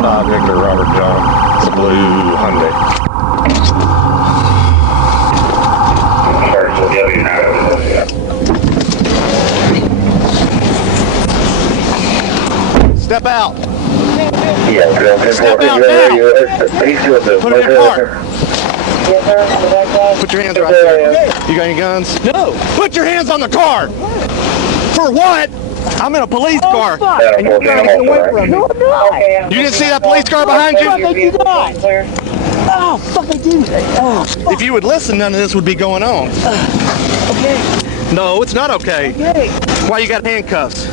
5 Victor Robert John. It's a blue Hyundai. Step out. Step out now. Put it in park. Put your hands right there. You got any guns? No. Put your hands on the car. For what? I'm in a police car. And you're trying to get away from me. No, I'm not. You didn't see that police car behind you? Fuck, I did not. Oh, fuck, I didn't. Oh, fuck. If you would listen, none of this would be going on. Okay. No, it's not okay. Okay. Why you got handcuffs?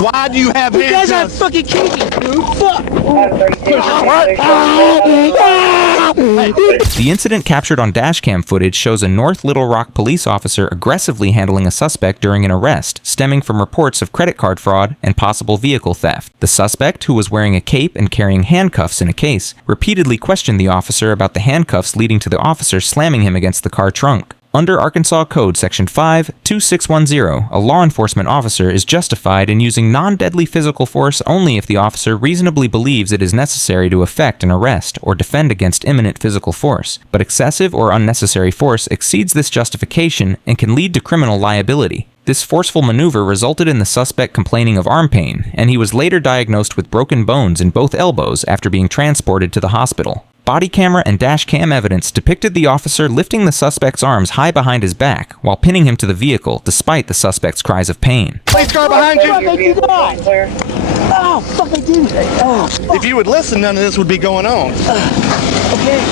Why do you have You guys handcuffs? are fucking kidding me, dude. Fuck. The incident captured on dashcam footage shows a North Little Rock police officer aggressively handling a suspect during an arrest, stemming from reports of credit card fraud and possible vehicle theft. The suspect, who was wearing a cape and carrying handcuffs in a case, repeatedly questioned the officer about the handcuffs, leading to the officer slamming him against the car trunk. Under Arkansas Code Section 52610, a law enforcement officer is justified in using non-deadly physical force only if the officer reasonably believes it is necessary to effect an arrest or defend against imminent physical force, but excessive or unnecessary force exceeds this justification and can lead to criminal liability. This forceful maneuver resulted in the suspect complaining of arm pain, and he was later diagnosed with broken bones in both elbows after being transported to the hospital. Body camera and dash cam evidence depicted the officer lifting the suspect's arms high behind his back while pinning him to the vehicle despite the suspect's cries of pain. Police car behind you? Fuck, I did not. Oh, fuck, I didn't. Oh, fuck. If you would listen, none of this would be going on. Okay.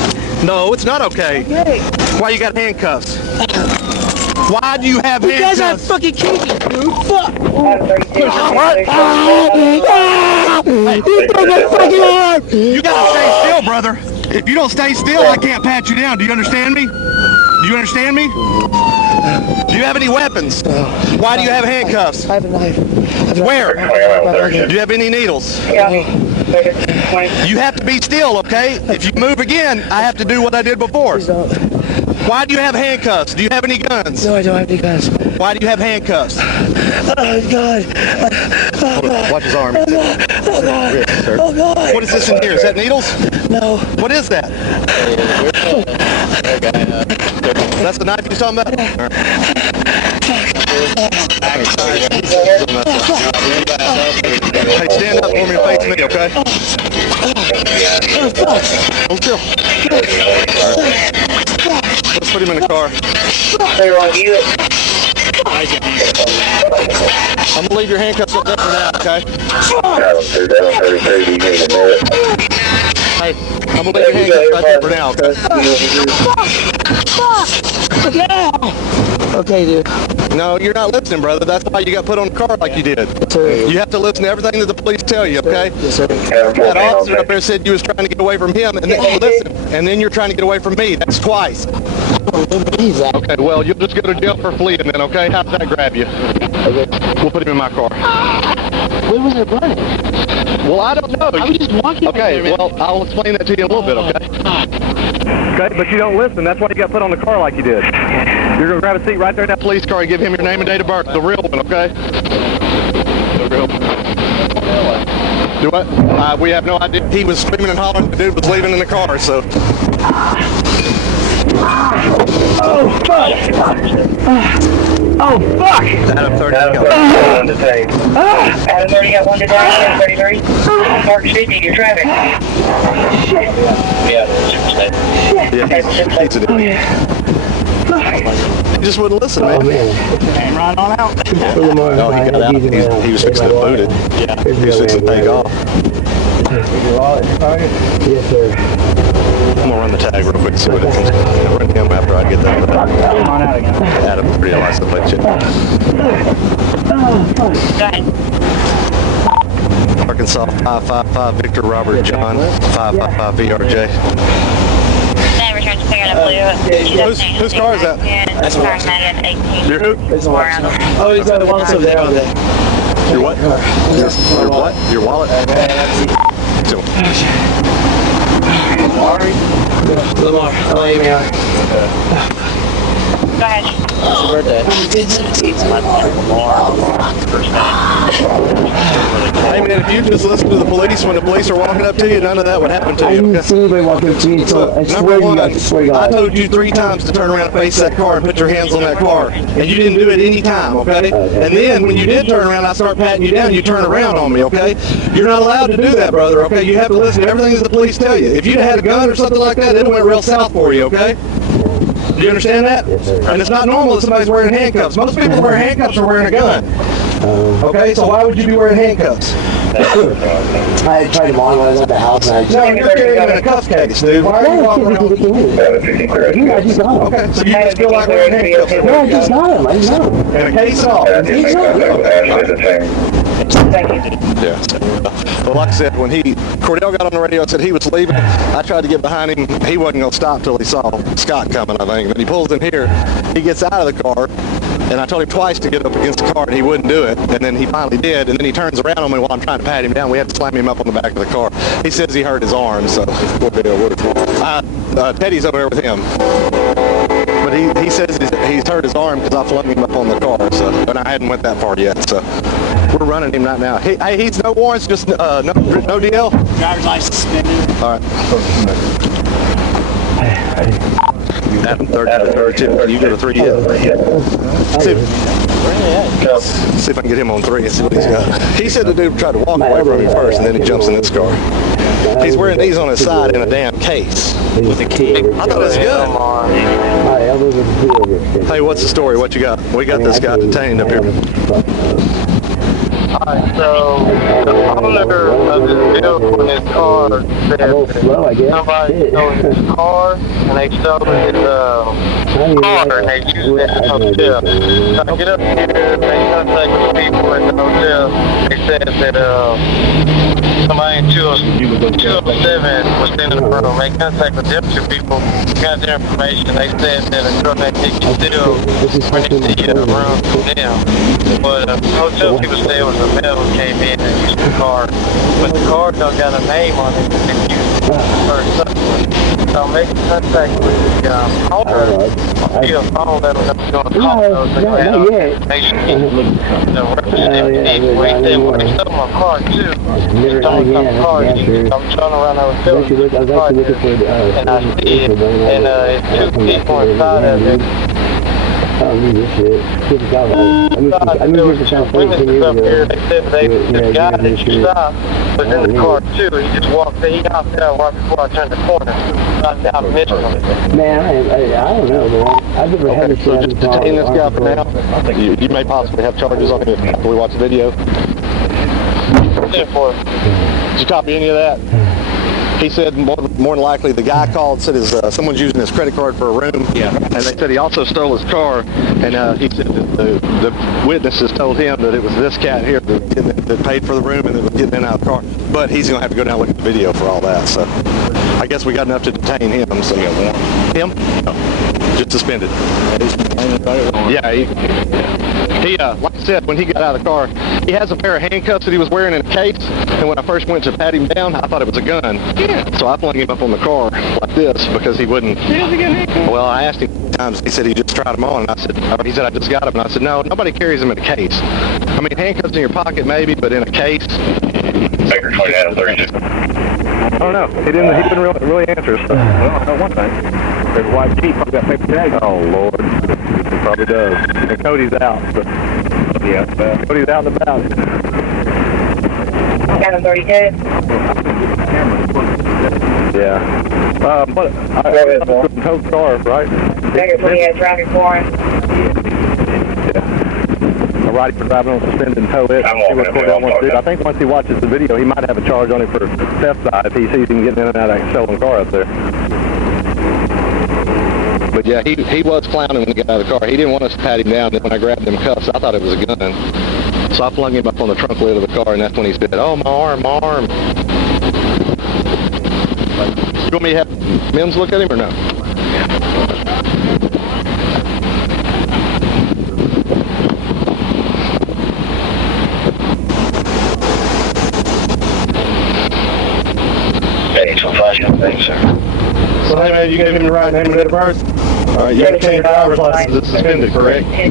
No, it's not okay. Okay. Why you got handcuffs? Why do you have You guys are handcuffs? fucking kidding me, dude. Fuck. You gotta stay still, brother. If you don't stay still, I can't pat you down. Do you understand me? Do you understand me? Do you have any weapons? Why do you have handcuffs? I have a knife. Where? Do you have any needles? You have to be still, okay? If you move again, I have to do what I did before. Please don't. Why do you have handcuffs? Do you have any guns? No, I don't have any guns. Why do you have handcuffs? Oh, God. Oh, God. Watch his arm. Oh, God. Oh, God. Oh, God. What is this in here? Is that needles? No. What is that? That's the knife you're talking about? Hey, stand up for me and face me, okay? Hold still. Let's put him in the car. I'm gonna leave your handcuffs up there for now, okay? Hey, I'm gonna leave your handcuffs right there for now, okay? Okay, dude. No, you're not listening, brother. That's why you got put on the car like you did. Sir. You have to listen to everything that the police tell you, okay? Yes, sir. That officer up there said you was trying to get away from him, and then listen, and then you're trying to get away from me. That's twice. I don't believe that. Okay, well, you'll just go to jail for fleeing then, okay? How does that grab you? We'll put him in my car. Where was I running? Well, I don't know. I was just walking. Okay, well, I'll explain that to you in a little bit, okay? Okay, but you don't listen. That's why you got put on the car like you did. You're going to grab a seat right there in that police car and give him your name and date of birth. The real one, okay? The real one. Do what? We have no idea. He was screaming and hollering. The dude was leaving in the car, so... Oh, fuck! Oh, fuck! Adam 30 got one today. Adam 30 got one today. Adam 33. Mark City, your traffic. Shit! Yeah. Shit. Oh, yeah. He just wouldn't listen, man. Oh, man. Run on out. No, he got out. He was fixing to boot it. Yeah. He was fixing to take off. Yes, sir. I'm gonna run the tag real quick and see what it is. I'll run him after I get that. Come on out again. Adam, realize the plate shit. Go ahead. Arkansas 555 Victor Robert John 555 VRJ. Then return to figure out Whose car is that? That's mine. Your who? It's oh, he's got the one over there. Your what? Your what? Your wallet? So, Lamar. Oh, yeah. Go ahead. Hey man, if you just listen to the police when the police are walking up to you, none of that would happen to I you. didn't Okay? see anybody walk up to me until I swear to God, I swear to I God. told you 3 times to turn around and face that car and put your hands on that car, and you didn't do it any time, okay? And then when you did turn around, I start patting you down, you turn around on me, okay? You're not allowed to do that, brother, okay? You have to listen to everything that the police tell you. If you'd had a gun or something like that, it went real south for you, okay? Do you understand that? Yes, sir. And it's not normal that somebody's wearing handcuffs. Most people that wear handcuffs are wearing a gun. Okay, so why would you be wearing handcuffs? I tried them on when I was at the house and I just... No, you're carrying them in a cuff case, dude. Why are you walking around? I just got them. Okay, so you just feel like wearing handcuffs. No, I just got them. I just got them. In a case and all. Yeah. Well, like I said, when Cordell got on the radio and said he was leaving, I tried to get behind him. He wasn't going to stop till he saw Scott coming, I think. Then he pulls in here. He gets out of the car, and I told him twice to get up against the car, and he wouldn't do it. And then he finally did, and then he turns around on me while I'm trying to pat him down. We had to slam him up on the back of the car. He says he hurt his arm, so Teddy's over there with him. But he says he's hurt his arm because I flung him up on the car, so, and I hadn't went that far yet, so we're running him right now. Hey, he's no warrants, just no DL? Driver's license suspended. All right. Adam, 32. You get a 3 See if I can get him on 3 and see what he's got. He said the dude tried to walk away from him first, and then he jumps in this car. He's wearing these on his side in a damn case. With a key. I thought it was good. Hey, what's the story? What you got? We got this guy detained up here. Alright, so the owner of this vehicle in his car said that somebody stole his car and they stole his car and they used it in the hotel. So I get up here, they contact the people at the hotel. They said that somebody in 207 was in the room. They contacted them 2 people, got their information. They said that a girl named Nikki still rented the room from them. But the hotel people said it was a metal came in and used the car. But the car don't got a name on it and it's used for something. So I'm making contact with the owner. I'll get a phone that was going to talk to those and have information. The representative, we said, well, they stole my car too. They stole my car. I'm trying to run the hotel. And I see it. And it's 2 people inside of it. I knew this shit. I moved here to California 10 years ago. They said the guy that you stopped was in the car too. He just walked in. He hopped out right before I turned the corner. I missed him. Man, I don't know, man. I've never had this shit happen. Just detain this guy for now. I think you may possibly have charges on him after we watch the video. Did you copy any of that? He said more than likely the guy called, said someone's using his credit card for a room. Yeah. And they said he also stole his car. And he said that the witnesses told him that it was this cat here that paid for the room and that was getting in and out of the car. But he's going to have to go down and look at the video for all that. So I guess we got enough to detain him. So him? No. Just suspended. Yeah. He like I said, when he got out of the car, he has a pair of handcuffs that he was wearing in a case, and when I first went to pat him down, I thought it was a gun. Yeah. So I flung him up on the car like this because he wouldn't. Well, I asked him times. He said he just tried them on, and I said, he said I just got them, and I said, no, nobody carries them in a case. I mean, handcuffs in your pocket maybe, but in a case. Baker 2932. I don't know. He didn't really answer. So. Well, I know one thing. There's a white Jeep probably got paper tags. Oh Lord, he probably does. And Cody's out. So. Yeah, Cody's out and about. 732. Yeah. But I tow car, right? Baker 28 traffic for him. Yeah. A righty for driving on suspended and tow it. See what Cordell wants to do. I think once he watches the video, he might have a charge on him for theft side if he sees him getting in and out of that stolen car up there. But yeah, he was clowning when he got out of the car. He didn't want us to pat him down. And when I grabbed them cuffs, I thought it was a gun. So I flung him up on the trunk lid of the car, and that's when he said, oh, my arm. You want me to have Mims look at him or no? Hey, 2 flash, thanks, sir. So, hey, man, you gave him the right name and date of birth? All right, you understand your driver's license is suspended, correct? I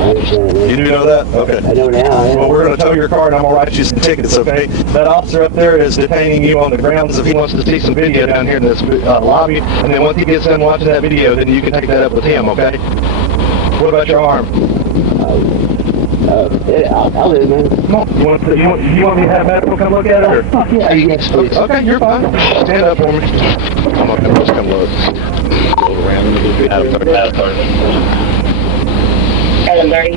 understand You it. do know that? Okay. I know now, yeah. Well, we're going to tow your car and I'm going to write you some tickets, okay? That officer up there is detaining you on the grounds if he wants to see some video down here in this lobby. And then once he gets done watching that video, then you can take that up with him, okay? What about your arm? Yeah, I'll live, man. Come on. You want me to have medical come look at it? Or? Fuck yeah, yes, please. Okay, you're fine. Stand up for me. Come on, let's come look. Adam 30.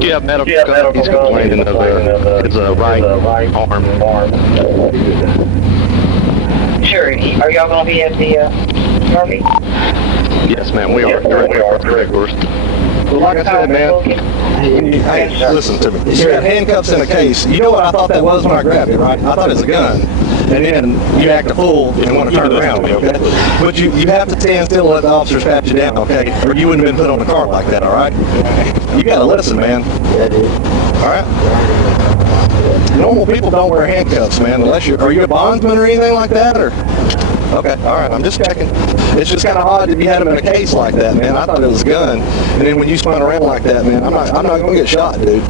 Do you have medical? He's complaining of his right arm. Sure. Are y'all going to be at the Harvey? Yes, ma'am, we are. Correct, of course. Well, like I said, man, hey, listen to me. You got handcuffs in a case. You know what I thought that was when I grabbed it, right? I thought it was a gun. And then you act a fool and want to turn around on me, okay? But you have to stand still and let the officers pat you down, okay? Or you wouldn't have been put on the car like that, all right? You got to listen, man. Yeah, dude. All right? Normal people don't wear handcuffs, man, unless are you a bondsman or anything like that, or? Okay, all right, I'm just checking. It's just kind of odd that you had him in a case like that, man. I thought it was a gun. And then when you spun around like that, man, I'm not going to get shot, dude.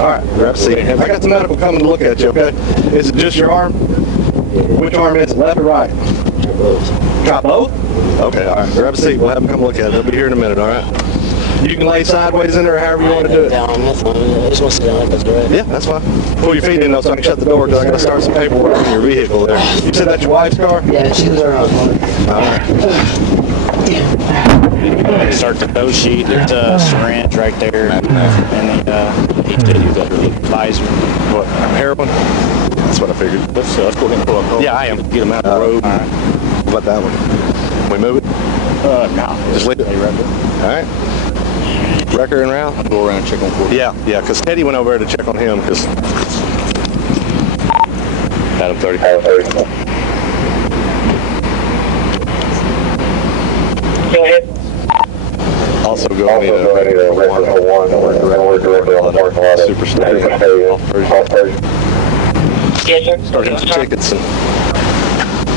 All right, grab a seat. I got the medical coming to look at you, okay? Is it just your arm? Which arm is it, left or right? Got both? Okay, all right, grab a seat. We'll have him come look at it. They'll be here in a minute, all right? You can lay sideways in there however you want to do it. Down, that's fine. I just want to sit down like that's right. Yeah, that's fine. Pull your feet in though so I can shut the door because I got to start some paperwork in your vehicle there. You said that's your wife's car? Yeah, she's around. All right. Start the tow sheet. There's a syringe right there, and then he did use that visor. What, heroin? That's what I figured. Let's go ahead and pull up. Yeah, I am. Get him out of the road. All right. What about that one? Can we move it? No. Just leave it. Right there. All right. Wrecker and Ralph? I'll go around and check on for you. Yeah, because Teddy went over there to check on him because Adam 30. Go ahead. Also go need a record directly on the super stadium. Yes, sir. Start getting some tickets and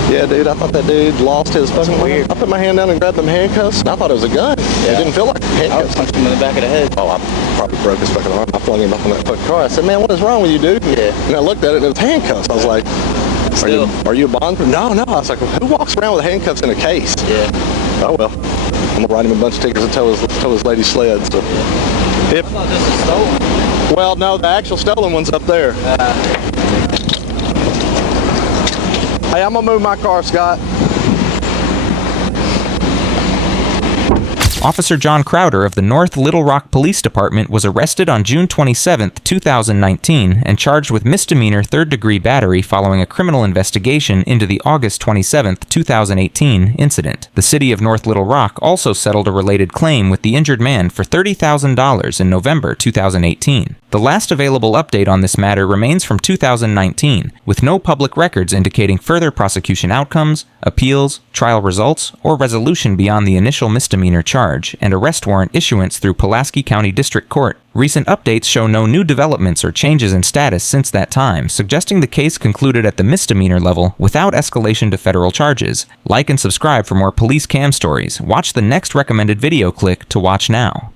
yeah, dude, I thought that dude lost his fucking weird. I put my hand down and grabbed them handcuffs, and I thought it was a gun. Yeah. It didn't feel like handcuffs. I punched him in the back of the head. Oh, I probably broke his fucking arm. I flung him up on that fucking car. I said, man, what is wrong with you, dude? Yeah. And I looked at it, and it was handcuffs. I was like, are you a bondsman? No. I was like, who walks around with handcuffs in a case? Yeah. Oh, well. I'm going to write him a bunch of tickets and tow his lady sled. So. I thought this was stolen. Well, no, the actual stolen one's up there. Hey, I'm going to move my car, Scott. Officer John Crowder of the North Little Rock Police Department was arrested on June 27, 2019, and charged with misdemeanor third-degree battery following a criminal investigation into the August 27, 2018 incident. The city of North Little Rock also settled a related claim with the injured man for $30,000 in November 2018. The last available update on this matter remains from 2019, with no public records indicating further prosecution outcomes, appeals, trial results, or resolution beyond the initial misdemeanor charge and arrest warrant issuance through Pulaski County District Court. Recent updates show no new developments or changes in status since that time, suggesting the case concluded at the misdemeanor level without escalation to federal charges. Like and subscribe for more police cam stories. Watch the next recommended video click to watch now.